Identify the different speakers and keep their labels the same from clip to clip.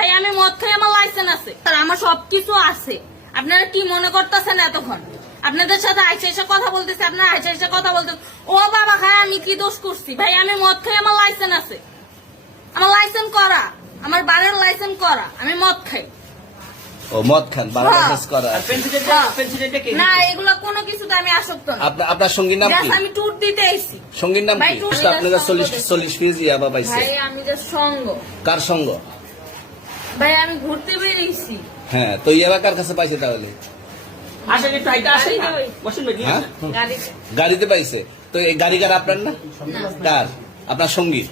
Speaker 1: ভাই আমি মদ খাই আমার লাইসেন্স আছে। আর আমার সবকিছু আছে। আপনারা কি মনে করতেছেন এতক্ষণ? আপনাদের সাথে আইসা এসে কথা বলতেছে আপনারা আইসা এসে কথা বলতে ও বাবা খায় আমি কি দোষ করছি? ভাই আমি মদ খাই আমার লাইসেন্স আছে। আমার লাইসেন্স করা। আমার বারের লাইসেন্স করা। আমি মদ খাই
Speaker 2: ও মদ খান
Speaker 1: হ্যাঁ।
Speaker 2: করা
Speaker 3: কে?
Speaker 1: না এগুলো কোনো কিছুতে আমি আসক্ত না।
Speaker 2: আপনার আপনার সঙ্গীর নাম কি?
Speaker 1: আমি ট্যুর দিতে এসেছি।
Speaker 2: সঙ্গীর নাম কি? আপনারা
Speaker 1: দিলাম
Speaker 2: চল্লিশ
Speaker 1: সঙ্গ
Speaker 2: চল্লিশ পিস ইয়াবা পাইছে।
Speaker 1: ভাই আমি যে সঙ্গ।
Speaker 2: কার সঙ্গ?
Speaker 1: ভাই আমি ঘুরতে বেরিয়েছি।
Speaker 2: হ্যাঁ তো কার কাছে পাইছে তাহলে?
Speaker 3: আসেন একটু আইটা আসেন না। বসুন ভাই
Speaker 2: হ্যাঁ?
Speaker 1: গাড়িতে।
Speaker 2: পাইছে? তো এই গাড়ি কার আপনার না? কার? আপনার সঙ্গী?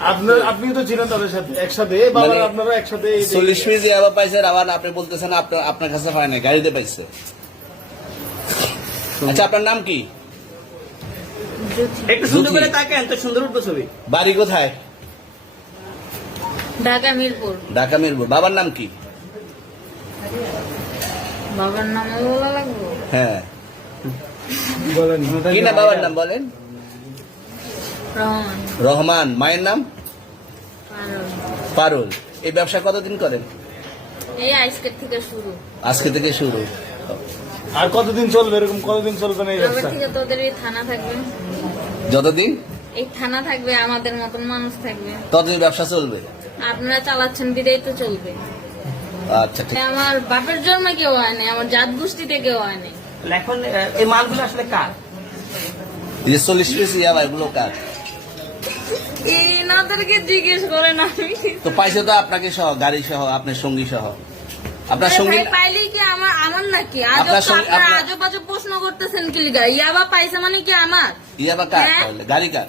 Speaker 4: আপনার আপনি তো ছিলেন তাদের সাথে একসাথে।
Speaker 2: মানে
Speaker 4: আপনারা একসাথে এই-
Speaker 2: চল্লিশ পিস ইয়াবা পাইছে আবার আপনি বলতেছেন আপনার আপনার কাছে পায় নাই গাড়িতে পাইছে। আচ্ছা আপনার নাম কি?
Speaker 3: একটু সুন্দর করে তাকেন তো সুন্দর উঠবো ছবি।
Speaker 2: বাড়ি কোথায়?
Speaker 1: ঢাকা মিরপুর।
Speaker 2: ঢাকা মিরপুর। বাবার নাম কি?
Speaker 1: বাবার নাম বলা লাগবো।
Speaker 2: হ্যাঁ।
Speaker 4: বলেন।
Speaker 2: কি না বাবার নাম বলেন?
Speaker 1: রহমান।
Speaker 2: রহমান। মায়ের নাম?
Speaker 1: পারুল।
Speaker 2: এই ব্যবসা কতদিন করেন?
Speaker 1: এই আজকের থেকে শুরু।
Speaker 2: আজকে থেকে শুরু।
Speaker 4: আর কতদিন চলবে? এরকম কতদিন চলবে না এই ব্যবসা?
Speaker 1: থেকে তোদের এই থানা থাকবে।
Speaker 2: যতদিন?
Speaker 1: এই থানা থাকবে আমাদের মতন মানুষ থাকবে।
Speaker 2: ততদিন ব্যবসা চলবে?
Speaker 1: আপনারা চালাচ্ছেন বিদায় তো চলবে।
Speaker 2: আচ্ছা ঠিক।
Speaker 1: আমার বাপের জন্মে কেউ হয় নাই আমার জাত গোষ্ঠীতে কেউ হয় নাই।
Speaker 3: এখন এই মালগুলো আসলে কার?
Speaker 2: এই যে চল্লিশ পিস ইয়াবা এগুলো কার?
Speaker 1: এনাদেরকে জিজ্ঞেস করেন আমি
Speaker 2: তো পাইছে তো আপনাকে সহ গাড়ি সহ আপনার সঙ্গী সহ। আপনার সঙ্গী
Speaker 1: কি আমার আমার নাকি?
Speaker 2: আপনার
Speaker 1: আজব আজব প্রশ্ন করতেছেন কি ইয়াবা পাইছে মানে কি আমার?
Speaker 2: ইয়াবা কার
Speaker 1: হ্যাঁ?
Speaker 2: গাড়ি কার?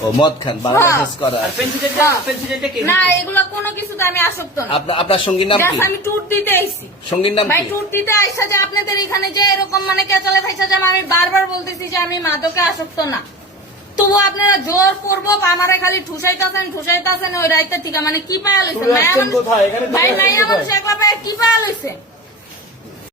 Speaker 2: ও মদ খান বারো
Speaker 1: হ্যাঁ।
Speaker 2: করা
Speaker 1: না এগুলো কোনো কিছুতে আমি আসক্ত না।
Speaker 2: আপনার আপনার সঙ্গীর নাম কি?
Speaker 1: আমি ট্যুর দিতে আইছি।
Speaker 2: সঙ্গীর নাম
Speaker 1: ভাই ট্যুর দিতে আইসা যে আপনাদের এখানে যে এরকম মানে কেচলে যে আমি বারবার বলতেছি যে আমি মাদকে আসক্ত না। তবু আপনারা জোর করব আমারে খালি ঠুসাইতেছেন ঠুসাইতেছেন ওই রাইতে থেকে। মানে কি পায়া মায়া মানুষ-
Speaker 4: ট্যুরে
Speaker 1: ভাই মানুষ একলা পায়ে কি পায়া লইছে?